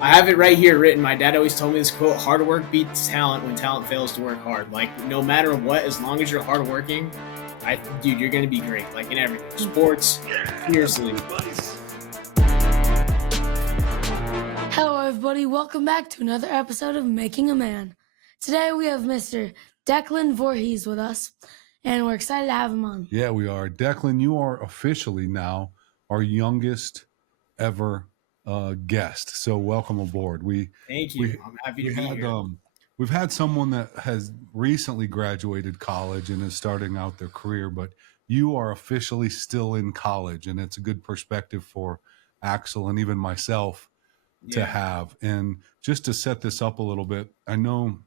I have it right here written. My dad always told me this quote: "Hard work beats talent when talent fails to work hard." Like no matter what, as long as you're hardworking, dude, you're gonna be great. Like in everything, sports, seriously. Hello, everybody. Welcome back to another episode of Making a Man. Today we have Mr. Declan Voorhees with us, and we're excited to have him on. Yeah, we are. Declan, you are officially now our youngest ever guest. So welcome aboard. Thank We you. I'm happy we to be had here. we've had someone that has recently graduated college and is starting out their career, but you are officially still in college, and it's a good perspective for Axel and even myself to Yeah, have. And just to set this up a little bit, I know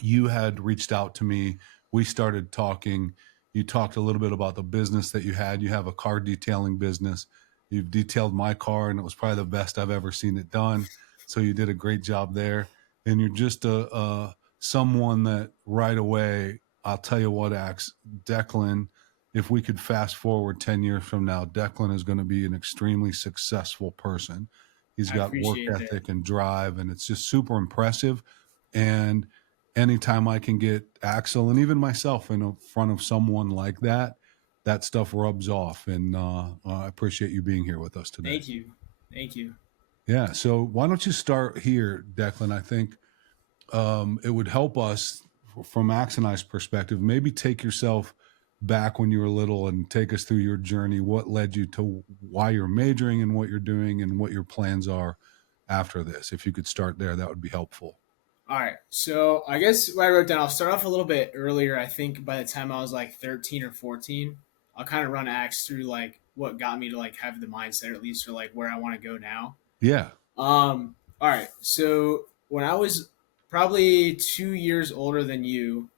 you had reached out to me. We started talking. You talked a little bit about the business that you had. You have a car detailing business. You've detailed my car, and it was probably the best I've ever seen it done. So you did a great job there. And you're just a someone that right away, I'll tell you what, Declan, if we could fast forward 10 years from now, Declan is going to be an extremely successful person. He's I got work appreciate that. ethic and drive, and it's just super impressive. And anytime I can get Axel and even myself in front of someone like that, that stuff rubs off. And I appreciate you being here with us today. Thank you. Thank you. Yeah. So why don't you start here, Declan? I think it would help us from Ax and I's perspective, maybe take yourself back when you were little and take us through your journey. What led you to why you're majoring in what you're doing and what your plans are after this? If you could start there, that would be helpful. All right. So I guess what I wrote down, I'll start off a little bit earlier. I think by the time I was like 13 or 14, I'll kind of run Axe through like what got me to like have the mindset, at least for like where I want to go now. Yeah. All right. So when I was probably 2 years older than you,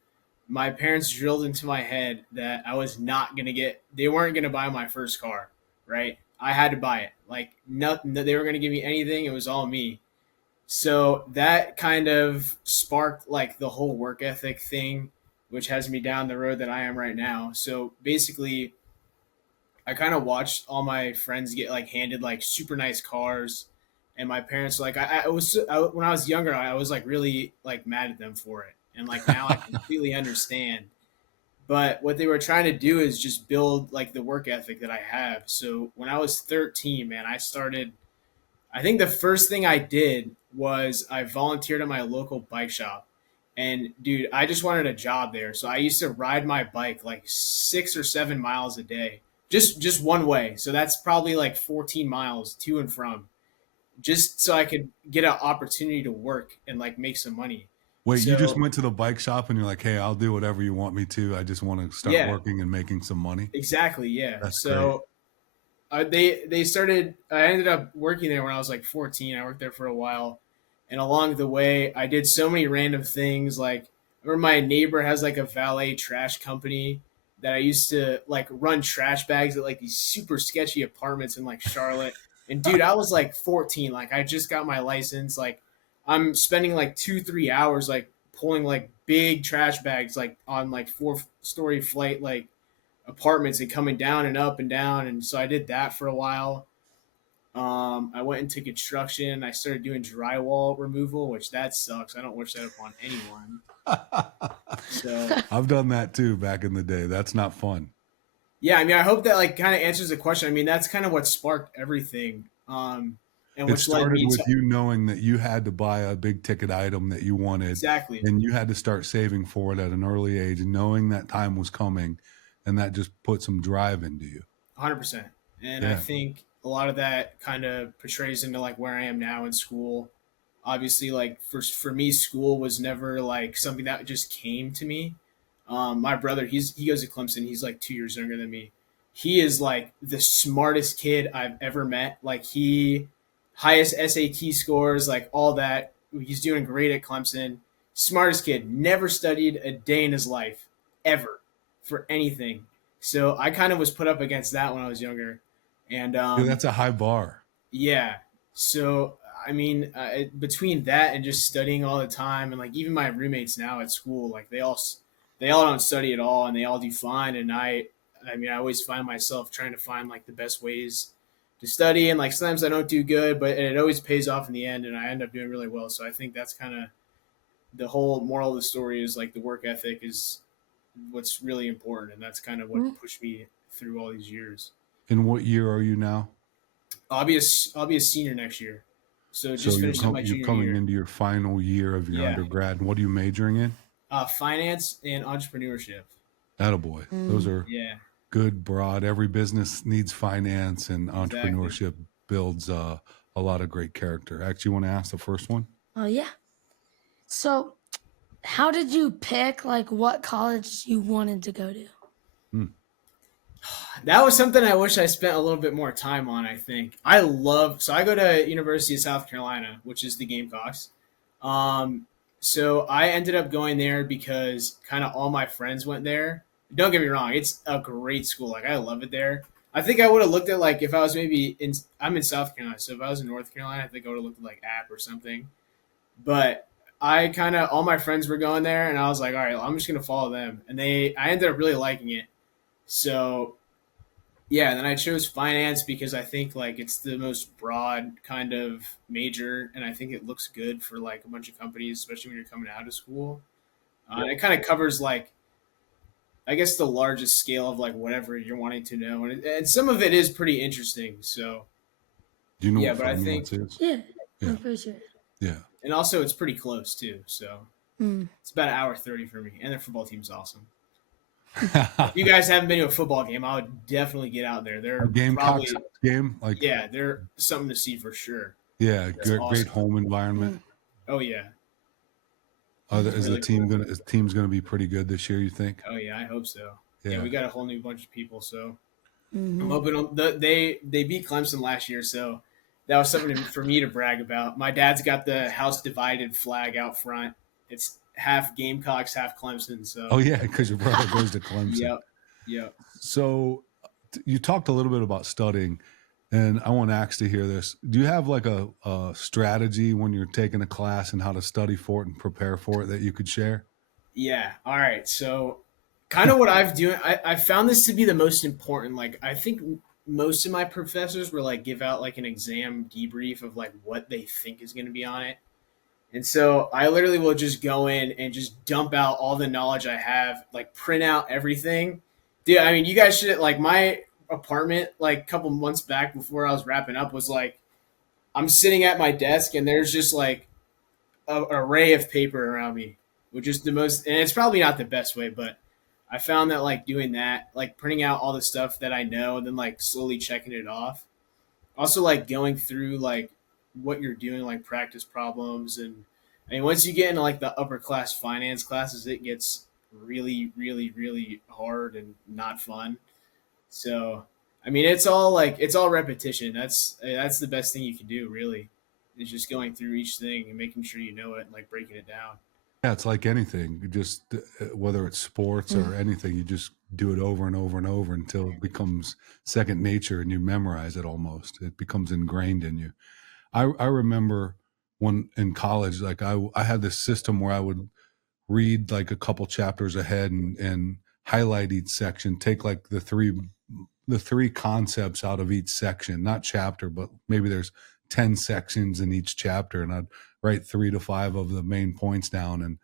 my parents drilled into my head that I was not gonna they weren't gonna buy my first car, right? I had to buy it. Like nothing, they were gonna give me anything. It was all me. So that kind of sparked like the whole work ethic thing, which has me down the road that I am right now. So basically, I kind of watched all my friends get like handed like super nice cars, and my parents like when I was younger, I was like really like mad at them for it, and like now I completely understand. But what they were trying to do is just build like the work ethic that I have. So when I was 13, man, I started. I think the first thing I did was I volunteered at my local bike shop. And dude, I just wanted a job there. So I used to ride my bike like 6 or 7 miles a day, just one way. So that's probably like 14 miles to and from, just so I could get an opportunity to work and like make some money. Wait, you just So went to the bike shop and you're like, hey, I'll do whatever you want me to. I just want to start yeah, working and making some money. exactly, yeah. That's great. So they started. I ended up working there when I was like 14. I worked there for a while, and along the way, I did so many random things. Like, I remember my neighbor has like a valet trash company that I used to like run trash bags at like these super sketchy apartments in like Charlotte. And dude, I was like 14. Like, I just got my license. Like, I'm spending like 2 3 hours like pulling like big trash bags like on like 4-story flight like apartments and coming down and up and down. And so I did that for a while. I went into construction. I started doing drywall removal, which that sucks. I don't wish that upon anyone. So I've done that too back in the day. That's not fun. yeah, I mean, I hope that like kind of answers the question. I mean, that's kind of what sparked everything, and It which led started me with to you knowing that you had to buy a big ticket item that you wanted, exactly and you had to start saving for it at an early age, and knowing that time was coming, and that just put some drive into you. 100%. And I Yeah. think a lot of that kind of portrays into like where I am now in school. Obviously, like for me, school was never like something that just came to me. My brother, he goes to Clemson. He's like 2 years younger than me. He is like the smartest kid I've ever met. Like he highest SAT scores, like all that. He's doing great at Clemson. Smartest kid. Never studied a day in his life ever for anything. So I kind of was put up against that when I was younger, and Yeah, that's a high bar. yeah. So I mean, between that and just studying all the time, and like even my roommates now at school, like they all don't study at all, and they all do fine. And I mean, I always find myself trying to find like the best ways to study, and like sometimes I don't do good, but it always pays off in the end, and I end up doing really well. So I think that's kind of the whole moral of the story is like the work ethic is what's really important, and that's kind of what Mm. pushed me through all these years. In what year are you now? I'll be a senior next year, so So just finished up my you're junior coming year. into your final year of your Yeah, undergrad. And what are you majoring in? finance and entrepreneurship. Attaboy. Those Mm. are Yeah, good, broad. Every business needs finance, and exactly. entrepreneurship builds a lot of great character. Actually, you want to ask the first one? Oh yeah. So, how did you pick like what college you wanted to go to? Hmm. That was something I wish I spent a little bit more time on. I think I go to University of South Carolina, which is the Gamecocks. Um, so I ended up going there because kind of all my friends went there. Don't get me wrong, it's a great school. Like I love it there. I think I would have looked at like if I was maybe in I'm in South Carolina, so if I was in North Carolina, I think I would have looked at like App or something. But I kind of all my friends were going there, and I was like, all right, well, I'm just gonna follow them, and I ended up really liking it. So yeah, and then I chose finance because I think like it's the most broad kind of major, and I think it looks good for like a bunch of companies, especially when you're coming out of school. And it kind of covers like I guess the largest scale of like whatever you're wanting to know, and some of it is pretty interesting. So Do you know yeah, what but I think finance is? Yeah, Yeah. I'm pretty sure. Yeah. and also it's pretty close too. So Mm. it's about an hour 30 for me, and their football team's awesome. If you guys haven't been to a football game, I would definitely get out there. A They're Gamecock probably game, like yeah, they're something to see for sure. yeah, That's great awesome. home environment. Mm. Oh yeah, Is the really team cool. gonna is the team's gonna be pretty good this year? You think? Oh yeah, I hope so. Yeah, Yeah. we got a whole new bunch of people, so I'm Hmm. hoping they beat Clemson last year, so that was something for me to brag about. My dad's got the house divided flag out front. It's half Gamecocks, half Clemson. Oh So yeah, because your brother goes to Clemson. yep, yep, So you talked a little bit about studying, and I want Axe to hear this. Do you have like a strategy when you're taking a class and how to study for it and prepare for it that you could share? yeah. All right, so kind of what I've doing. I found this to be the most important. Like I think most of my professors were like give out like an exam debrief of like what they think is going to be on it. And so I literally will just go in and just dump out all the knowledge I have, like print out everything. Dude, I mean, you guys should like my apartment like a couple months back before I was wrapping up was like I'm sitting at my desk and there's just like an array of paper around me, which is the most and it's probably not the best way, but I found that like doing that, like printing out all the stuff that I know and then like slowly checking it off. Also like going through like what you're doing, like practice problems and I mean once you get into like the upper class finance classes, it gets really, really, really hard and not fun. So I mean it's all repetition. That's the best thing you can do really. Is just going through each thing and making sure you know it and like breaking it down. Yeah, it's like anything. You just whether it's sports Mm. or anything, you just do it over and over and over until it becomes second nature and you memorize it almost. It becomes ingrained in you. I remember when in college, like I had this system where I would read like a couple chapters ahead and highlight each section, take like the three concepts out of each section, not chapter, but maybe there's 10 sections in each chapter, and I'd write 3 to 5 of the main points down. And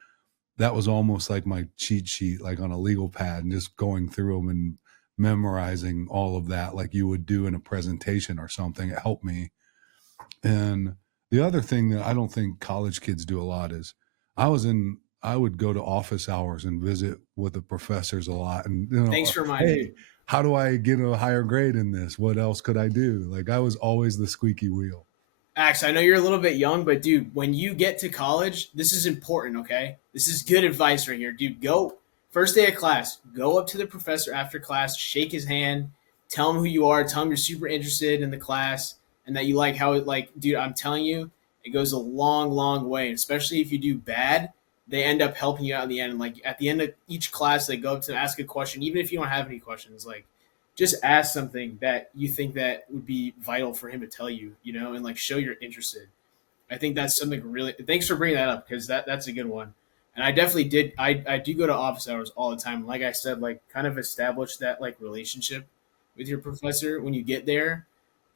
that was almost like my cheat sheet, like on a legal pad, and just going through them and memorizing all of that like you would do in a presentation or something. It helped me. And the other thing that I don't think college kids do a lot is I would go to office hours and visit with the professors a lot. And, Thanks for reminding me. hey, how do I get a higher grade in this? What else could I do? Like I was always the squeaky wheel. Ax, I know you're a little bit young, but dude, when you get to college, this is important, okay? This is good advice right here. Dude, go first day of class, go up to the professor after class, shake his hand, tell him who you are, tell him you're super interested in the class and that you like how it like, dude, I'm telling you, it goes a long, long way. Especially if you do bad, they end up helping you out in the end. And like at the end of each class, they go up to ask a question, even if you don't have any questions. Like just ask something that you think that would be vital for him to tell you, you know, and like show you're interested. I think that's something really. Thanks for bringing that up because that's a good one. And I definitely did. I do go to office hours all the time. Like I said, like kind of establish that like relationship with your professor when you get there.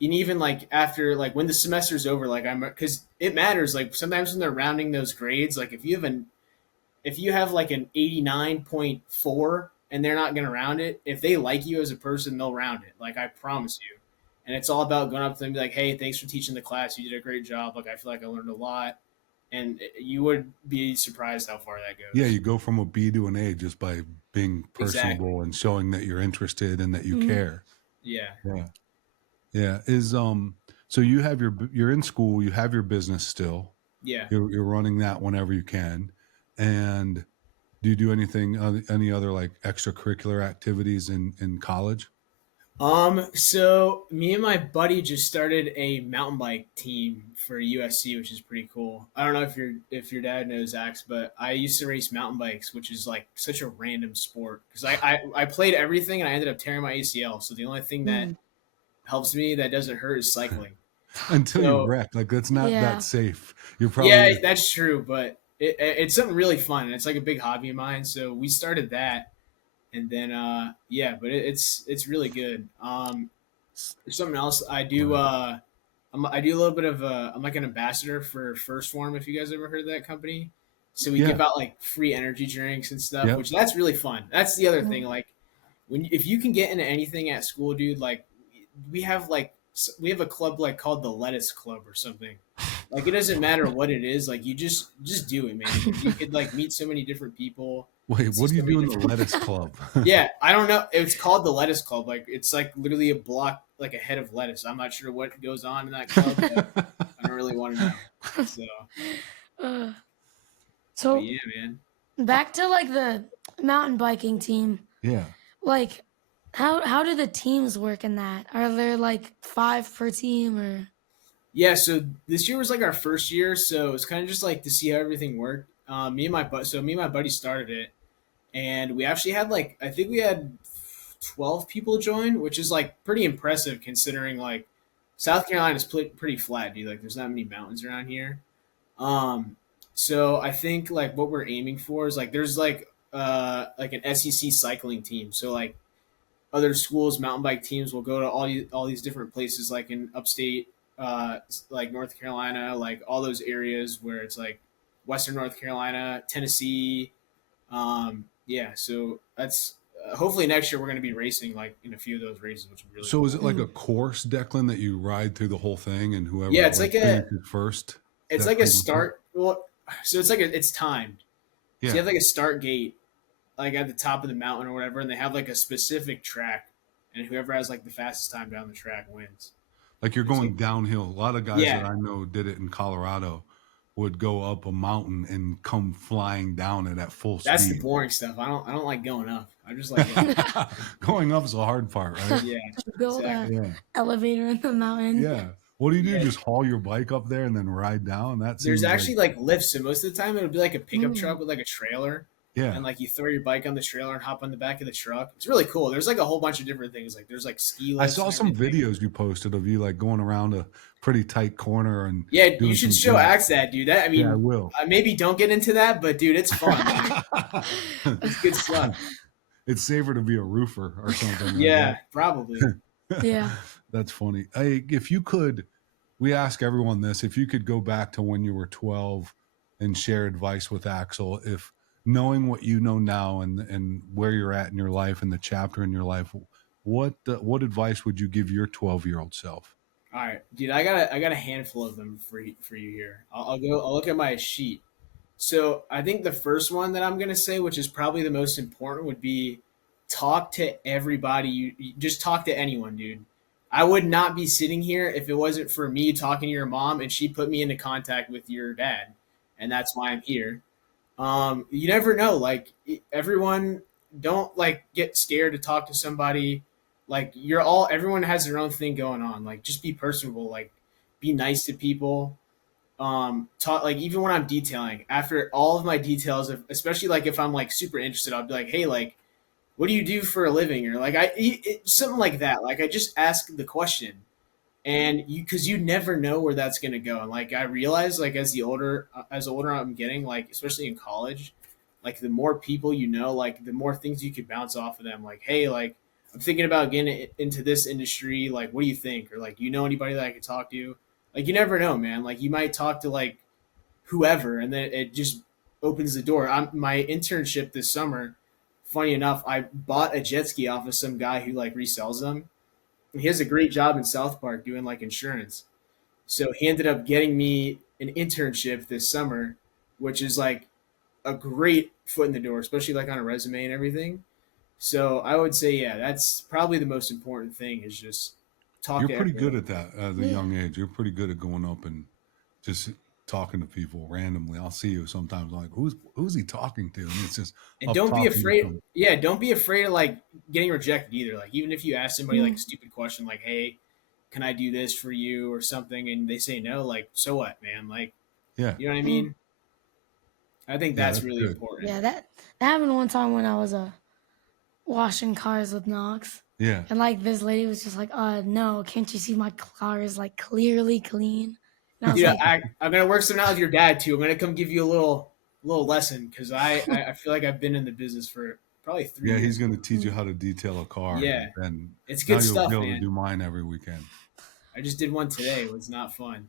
and even like after like when the semester's over, like I'm because it matters. Like sometimes when they're rounding those grades, like if you have like an 89.4 and they're not gonna round it, if they like you as a person, they'll round it. Like I promise you. And it's all about going up to them and be like, hey, thanks for teaching the class. You did a great job. Like I feel like I learned a lot. And you would be surprised how far that Yeah, goes. you go from a B to an A just by being Exactly. personable and showing that you're interested and that you Mhm. care. Yeah. Yeah. Yeah. So you have you're in school, you have your business still. Yeah. You're running that whenever you can. And do you do anything any other like extracurricular activities in college? So me and my buddy just started a mountain bike team for USC, which is pretty cool. I don't know if your dad knows Axe, but I used to race mountain bikes, which is like such a random sport because I played everything and I ended up tearing my ACL. So the only thing that Mm. helps me that doesn't hurt is cycling. Until you So wreck, like that's not that Yeah. safe. You're yeah, probably that's true, but it's something really fun and it's like a big hobby of mine. So we started that, and then yeah, but it's really good. There's something else I do. I do a little bit of I'm like an ambassador for First Form. If you guys ever heard of that company, so we yeah, give out like free energy drinks and stuff, yep. which that's really fun. That's the other thing. Mm. Like when if you can get into anything at school, dude, like we have a club like called the Lettuce Club or something. Like it doesn't matter what it is. Like you just do it, man, because you could like meet so many different people, Wait, see what do you so many do in the different. lettuce club? Yeah, I don't know. It's called the Lettuce Club. Like it's like literally a block, like a head of lettuce. I'm not sure what goes on in that club, but I don't really want to know. So, Uh, but so yeah, man. back to like the mountain biking team. Yeah. Like, how do the teams work in that? Are there like 5 per team or? Yeah, so this year was like our first year, so it's kind of just like to see how everything worked. Me and my buddy started it, and we actually had like I think we had 12 people join, which is like pretty impressive considering like South Carolina is pretty flat, dude. Like there's not many mountains around here. Um, so I think like what we're aiming for is like there's like an SEC cycling team. So like other schools, mountain bike teams will go to all these different places like in upstate, like North Carolina, like all those areas where it's like Western North Carolina, Tennessee. Yeah, so that's hopefully next year we're going to be racing like in a few of those races, which is really So is it cool. like a Mm. course, Declan, that you ride through the whole thing and Yeah, whoever like finishes first? Is it's that like a pretty much it? start. Well, so it's timed. So you Yeah. have like a start gate like at the top of the mountain or whatever, and they have like a specific track, and whoever has like the fastest time down the track wins. Like you're And so going downhill. A lot of guys that yeah, I know did it in Colorado would go up a mountain and come flying down it at full that's the speed. boring stuff. I don't like going up. I just like going down. Going up's the hard part, right? Yeah, Build a exactly. Yeah. elevator in the mountain. Yeah. What do you do? Yeah, Just haul your bike up there and then ride down? That there's seems like, actually like lifts, so most of the time it'll be like a pickup Mm. truck with like a trailer, yeah. and like you throw your bike on the trailer and hop on the back of the truck. It's really cool. There's like a whole bunch of different things. Like there's like ski I lifts saw and some everything. videos you posted of you like going around a pretty tight corner and Yeah, you doing should some show jumps. Axe that, dude. That I Yeah, I mean, will. maybe don't get into that, but dude, it's fun. Like it's good stuff. It's safer to be a roofer or something, I Yeah, probably. guess. Yeah. That's funny. If you could, we ask everyone this, if you could go back to when you were 12 and share advice with Axel, if knowing what you know now and where you're at in your life and the chapter in your life, what advice would you give your 12-year-old self? All right, dude. I got a handful of them for you here. I'll go. I'll look at my sheet. So I think the first one that I'm gonna say, which is probably the most important, would be talk to everybody. You just talk to anyone, dude. I would not be sitting here if it wasn't for me talking to your mom and she put me into contact with your dad, and that's why I'm here. You never know. Like everyone, don't like get scared to talk to somebody. Like everyone has their own thing going on. Like just be personable. Like be nice to people. Talk like even when I'm detailing. After all of my details, especially like if I'm like super interested, I'll be like, hey, like, what do you do for a living? Or like something like that. Like I just ask the question, and you because you never know where that's gonna go. And like I realize like as older I'm getting, like especially in college, like the more people you know, like the more things you could bounce off of them. Like hey, like I'm thinking about getting into this industry. Like, what do you think? Or like, do you know anybody that I could talk to? Like, you never know, man. Like, you might talk to like whoever, and then it just opens the door. My internship this summer. Funny enough, I bought a jet ski off of some guy who like resells them. He has a great job in South Park doing like insurance. So he ended up getting me an internship this summer, which is like a great foot in the door, especially like on a resume and everything. So I would say, yeah, that's probably the most important thing is just talk You're to pretty good everyone. at that at a Yeah. young age. You're pretty good at going up and just talking to people randomly. I'll see you sometimes. I'm like, who's he talking to? And it's just And up don't be talking to afraid. some. Yeah, don't be afraid of like getting rejected either. Like even if you ask somebody like a Mm. stupid question, like, "Hey, can I do this for you?" or something, and they say no, like, so what, man? Like, Yeah, you know what I Mm. mean? I think yeah, that's that's really good. important. Yeah, that happened one time when I was washing cars with Knox. Yeah, And like this lady was just like, no, can't you see my car is like clearly clean? And I was Dude, like, I'm gonna work some out with your dad too. I'm gonna come give you a little lesson because I feel like I've been in the business for probably three yeah. He's years going now. to teach you mm, how to detail a car, Yeah, and it's now good you'll be stuff, able to man. do mine every weekend. I just did one today. It was not fun.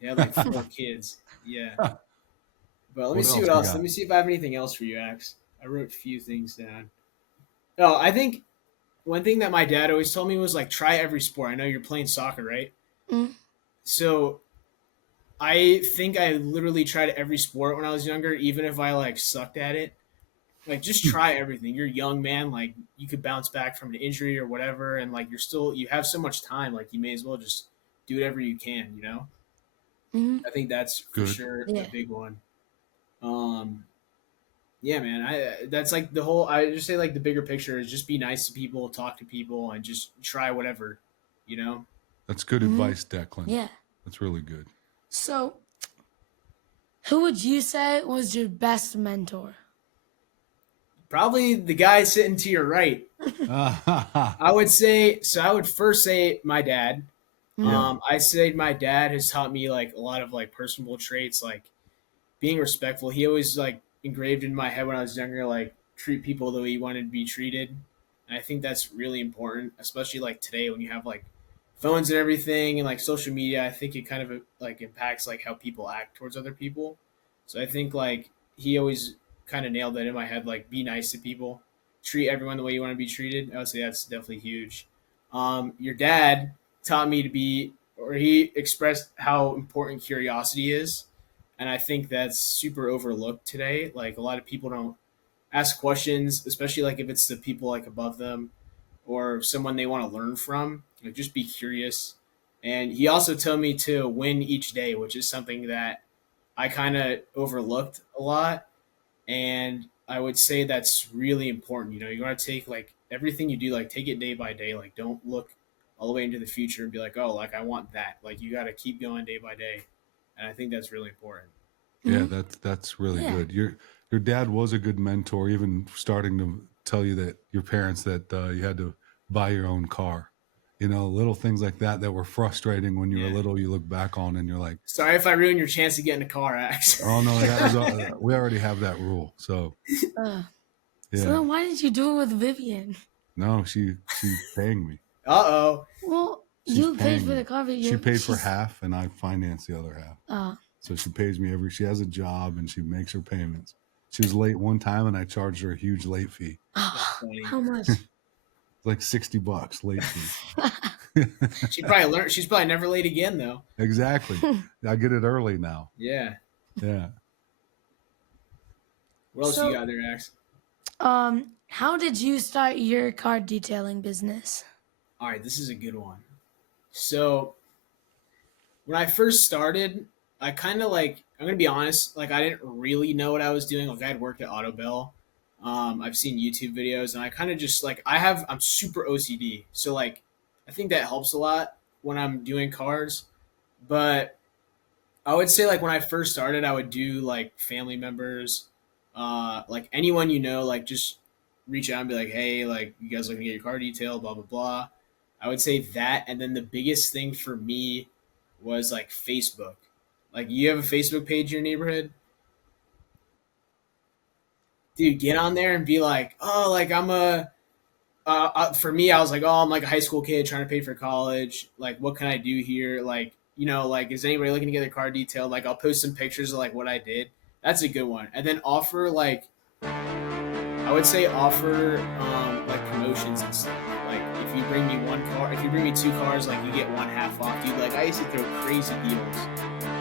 They had like four kids. Yeah, but let me What see else what we else. Let got? me see if I have anything else for you, Ax. I wrote a few things down. Oh, I think one thing that my dad always told me was like try every sport. I know you're playing soccer, right? mm, So I think I literally tried every sport when I was younger, even if I like sucked at it. Like just try everything. You're young, man. Like you could bounce back from an injury or whatever, and like you have so much time. Like you may as well just do whatever you can. You know, mm, I think that's for Good. sure a yeah. big one. Um, yeah, man. I that's like the whole. I just say like the bigger picture is just be nice to people, talk to people, and just try whatever. You know, That's good Mm, advice, Declan. yeah. That's really good. So, who would you say was your best mentor? probably the guy sitting to your right. yeah, I would say so. I would first say my dad. Mm, I say my dad has taught me like a lot of like personable traits, like being respectful. He always like engraved in my head when I was younger, like treat people the way you wanted to be treated. And I think that's really important, especially like today when you have like phones and everything and like social media. I think it kind of like impacts like how people act towards other people. So I think like he always kind of nailed that in my head, like be nice to people, treat everyone the way you want to be treated. I would say that's definitely huge. Your dad taught me to be, or he expressed how important curiosity is, and I think that's super overlooked today. Like a lot of people don't ask questions, especially like if it's the people like above them or someone they want to learn from. Like just be curious. And he also told me to win each day, which is something that I kind of overlooked a lot. And I would say that's really important. You know, you got to take like everything you do, like take it day by day. Like don't look all the way into the future and be like, oh, like I want that. Like you got to keep going day by day. And I think that's really important. mm, that's really yeah. good. Your dad was a good mentor, even starting to tell you that your parents that you had to buy your own car. You know, little things like that that were frustrating when you were Yeah. little. You look back on and you're like, Sorry if I ruined your chance to get in a car, Ax. oh no, that was we already have that rule. So Uh, so yeah, then why didn't you do it with Vivian? no, she's paying me. Uh-oh. Well, She's you paid paying for me. the car, but She paid for she's half, and I financed the other half. uh, So she pays me every. She has a job and she makes her payments. She was late one time, and I charged her a huge late fee, That's funny. how much? like $60 late fee. She's probably never late again though. Exactly. I get it early now. Yeah. Yeah. What else you So, got there, Ax? how did you start your car detailing business? All right, this is a good one. So when I first started, I kind of like I'm gonna be honest, like I didn't really know what I was doing. Like I had worked at Auto Bell. I've seen YouTube videos, and I kind of just like I'm super OCD, so like I think that helps a lot when I'm doing cars. But I would say like when I first started, I would do like family members, like anyone you know, like just reach out and be like, hey, like you guys looking to get your car detailed, blah blah blah. I would say that, and then the biggest thing for me was like Facebook. Like you have a Facebook page in your neighborhood, dude. Get on there and be like, oh, like for me, I was like, oh, I'm like a high school kid trying to pay for college. Like, what can I do here? Like, like, is anybody looking to get their car detailed? Like, I'll post some pictures of like what I did. That's a good one. And then offer like, I would say offer like promotions and stuff. Like, if you bring me one car, if you bring me two cars, like you get one half off, dude. Like, I used to throw crazy deals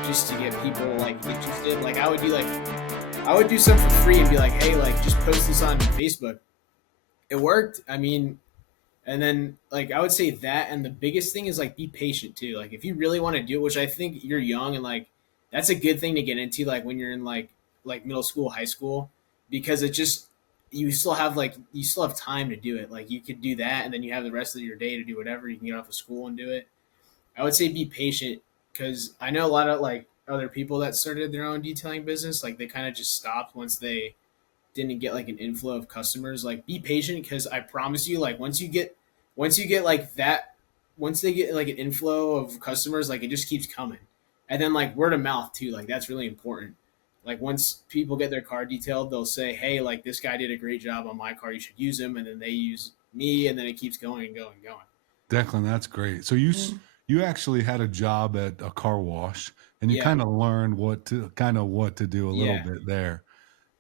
just to get people like interested. Like, I would do something for free and be like, hey, like just post this on Facebook. It worked. I mean, and then like I would say that, and the biggest thing is like be patient too. Like if you really want to do it, which I think you're young and like that's a good thing to get into like when you're in like middle school, high school, because it just you still have time to do it. Like you could do that and then you have the rest of your day to do whatever. You can get off of school and do it. I would say be patient because I know a lot of like other people that started their own detailing business, like they kind of just stopped once they didn't get like an inflow of customers. Like be patient because I promise you, like once you get like that, once they get like an inflow of customers, like it just keeps coming. And then like word of mouth too, like that's really important. Like once people get their car detailed, they'll say, hey, like this guy did a great job on my car, you should use him, and then they use me, and then it keeps going and going and going. Declan, that's great. So you actually had a job at a car wash, and you Yeah, kind of learned what to do a little yeah, bit there,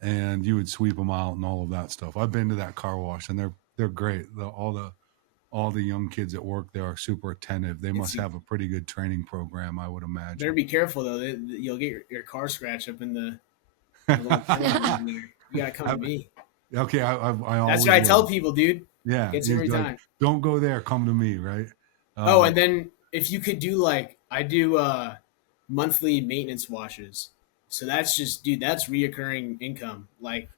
and you would sweep them out and all of that stuff. I've been to that car wash, and they're great. All the young kids that work there are super attentive. They it's must have a pretty good training program, I would better imagine. be careful though. You'll get your car scratched up in the little corners in there. You gotta come to me. Okay, I That's what always I will. tell people, dude. Yeah, Gets you you're every like, time. don't go there, come to me, right? Oh, Um, and then if you could do like I do monthly maintenance washes. So that's just dude, that's reoccurring income. Like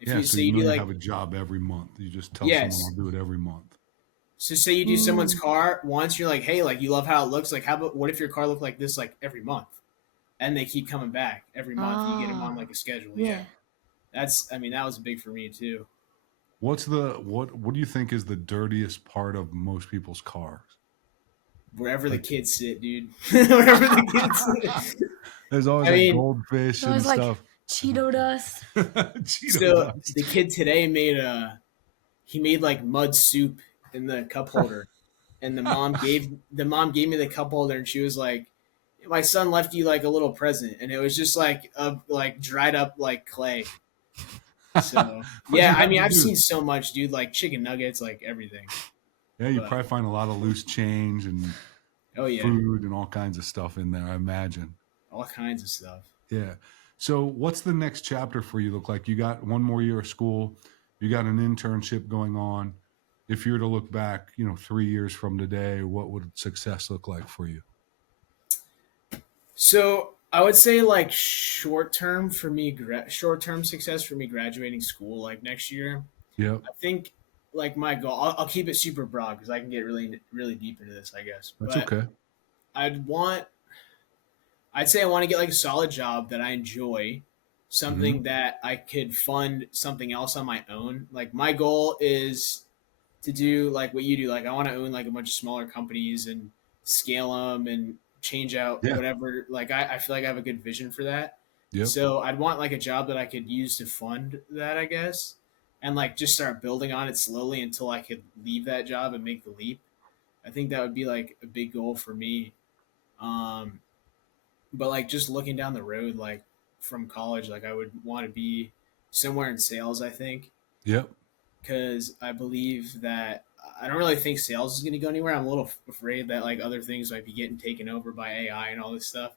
if yeah, you so say you you do know you have like a job every month. You just tell someone I'll yes. do it every month. So say you do someone's Mm, car once, you're like, hey, like you love how it looks. Like how about what if your car looked like this like every month? And they keep coming back every month. You get them on ah, like a schedule. Yeah. yeah. That's I mean, that was big for me too. What do you think is the dirtiest part of most people's cars? Wherever the Like kids sit, dude. Wherever the kids sit. there's always I like mean, goldfish So it and was like stuff. Cheeto dust. Cheeto so dust. the kid today made he made like mud soup in the cup holder, and the mom gave me the cup holder, and she was like, "My son left you like a little present," and it was just like a like dried up like clay. So What'd yeah, you I have mean, to I've do? seen so much, dude. Like chicken nuggets, like everything. Yeah, you But probably find a lot of loose change and oh yeah, food and all kinds of stuff in there, I imagine. all kinds of stuff. Yeah. So what's the next chapter for you look like? You got one more year of school, you got an internship going on. If you were to look back, 3 years from today, what would success look like for you? So I would say like short term success for me graduating school like next year. Yep. I think like my goal. I'll keep it super broad because I can get really deep into this, I guess. That's But okay. I'd want. I'd say I want to get like a solid job that I enjoy, something Hmm. that I could fund something else on my own. Like my goal is to do like what you do. Like I want to own like a bunch of smaller companies and scale them and change out Yeah. whatever. Like I feel like I have a good vision for that. Yep. So I'd want like a job that I could use to fund that, I guess, and like just start building on it slowly until I could leave that job and make the leap. I think that would be like a big goal for me. Um, but like just looking down the road, like from college, like I would want to be somewhere in sales. I think Yep. because I believe that I don't really think sales is going to go anywhere. I'm a little afraid that like other things might be getting taken over by AI and all this stuff.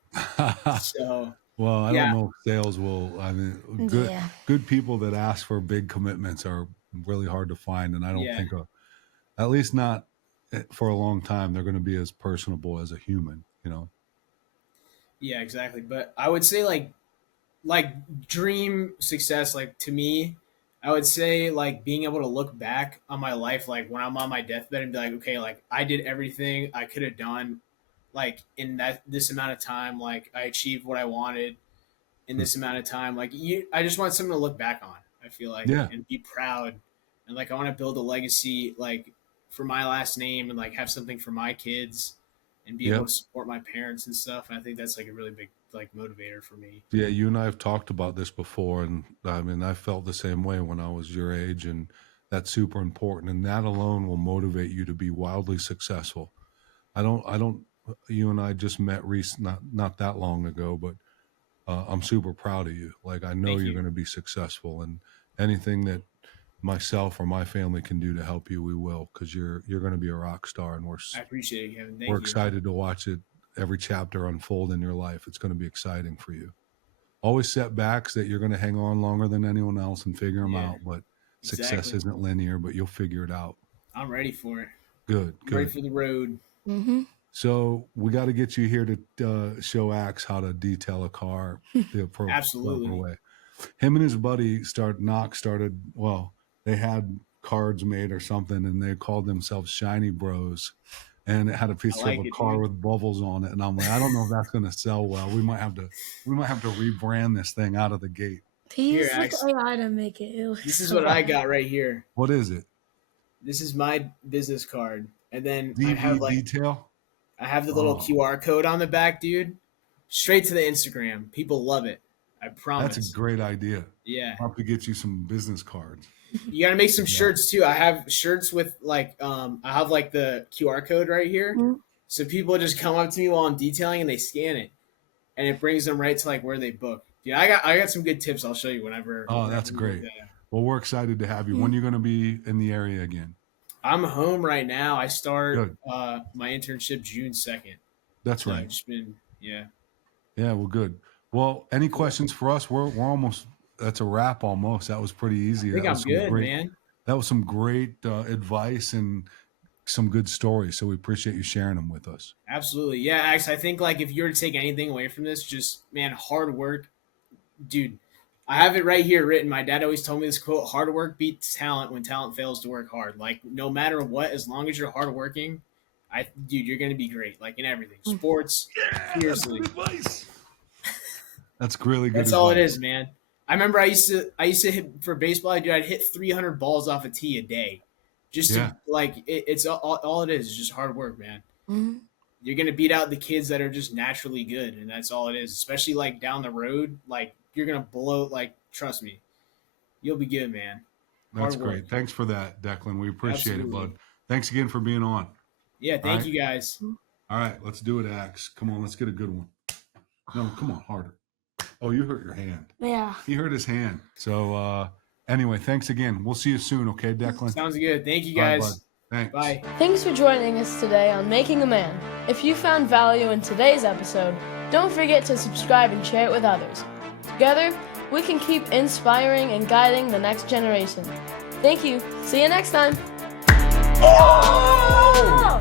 So Well, I don't yeah, know if sales will. I mean, good Yeah. good people that ask for big commitments are really hard to find, and I don't yeah, think, at least not for a long time, they're going to be as personable as a human. yeah, exactly. But I would say like dream success, like to me, I would say like being able to look back on my life, like when I'm on my deathbed and be like, okay, like I did everything I could have done, like in that this amount of time, like I achieved what I wanted in Hmm. this amount of time. Like I just want something to look back on. I feel like Yeah. and be proud, and like I want to build a legacy, like for my last name, and like have something for my kids, and be able Yep. to support my parents and stuff. And I think that's like a really big like motivator for me. Yeah, you and I have talked about this before, and I mean, I felt the same way when I was your age, and That's super important. And that alone will motivate you to be wildly successful. You and I just met not that long ago, but I'm super proud of you. Like, I know Thank you're you. going to be successful, and anything that myself or my family can do to help you, we will, because you're going to be a rock star, and I appreciate it, Kevin. we're Thank you. excited to watch it, every chapter unfold in your life. It's going to be exciting for you. Always setbacks that you're going to hang on longer than anyone else and figure them Yeah, out, but success exactly. isn't linear, but you'll figure it out. I'm ready for it. Good, I'm ready good. for the road. Mm-hmm. So we got to get you here to show Axe how to detail a car the proper Absolutely. way. Him and his buddy started, well, they had cards made or something, and they called themselves Shiny Bros. And it had a picture of like a it, car dude. with bubbles on it. And I'm like, I don't know if that's going to sell well. We might have to rebrand this thing out of the gate. He Here, used like Axe. AI to make it. It looks This is so what I bad. got right here. What is it? This is my business card, and then DV detail? I have the little Oh, QR code on the back, dude. Straight to the Instagram. People love it. I promise. that's a great idea. Yeah. I'll have to get you some business cards. You gotta make some Yeah. shirts too. I have shirts with like I have like the QR code right here. Mhm. So people just come up to me while I'm detailing and they scan it. And it brings them right to like where they book. Yeah, I got some good tips I'll show you whenever. Oh, that's whenever we great. do that. Well, we're excited to have you. When are you going to be in the area again? I'm home right now. I start Good. my internship June 2nd. That's So right. I've just been Yeah, well, good. Well, any questions for us? We're almost, that's a wrap almost. That was pretty easy. I think That I'm was some good, great, man. that was some great advice and some good stories. So we appreciate you sharing them with us. Absolutely. Yeah, Ax, I think like if you were to take anything away from this, just man, hard work. Dude, I have it right here written. My dad always told me this quote: hard work beats talent when talent fails to work hard. Like no matter what, as long as you're hardworking, dude, you're gonna be great. Like in everything. Sports, seriously. That's good advice. That's really good That's advice. all it is, man. I remember I used to hit for baseball, dude, I'd hit 300 balls off a tee a day. Just Yeah. to like it's all it is just hard work, man. Mhm. You're gonna beat out the kids that are just naturally good, and that's all it is. Especially like down the road, like you're gonna blow. Like trust me, you'll be good, man. That's Hard work. great. Thanks for that, Declan. We appreciate it, Absolutely. bud. Thanks again for being on. Yeah, thank right. you guys. All right, let's do it, Axe. Come on, let's get a good one. No, come on, harder. Oh, you hurt your hand. Yeah. He hurt his hand. So anyway, thanks again. We'll see you soon, okay, Declan? Sounds good. Thank you All right, guys. bud. Thanks. Bye. Thanks for joining us today on Making a Man. If you found value in today's episode, don't forget to subscribe and share it with others. Together, we can keep inspiring and guiding the next generation. Thank you. See you next time. Oh!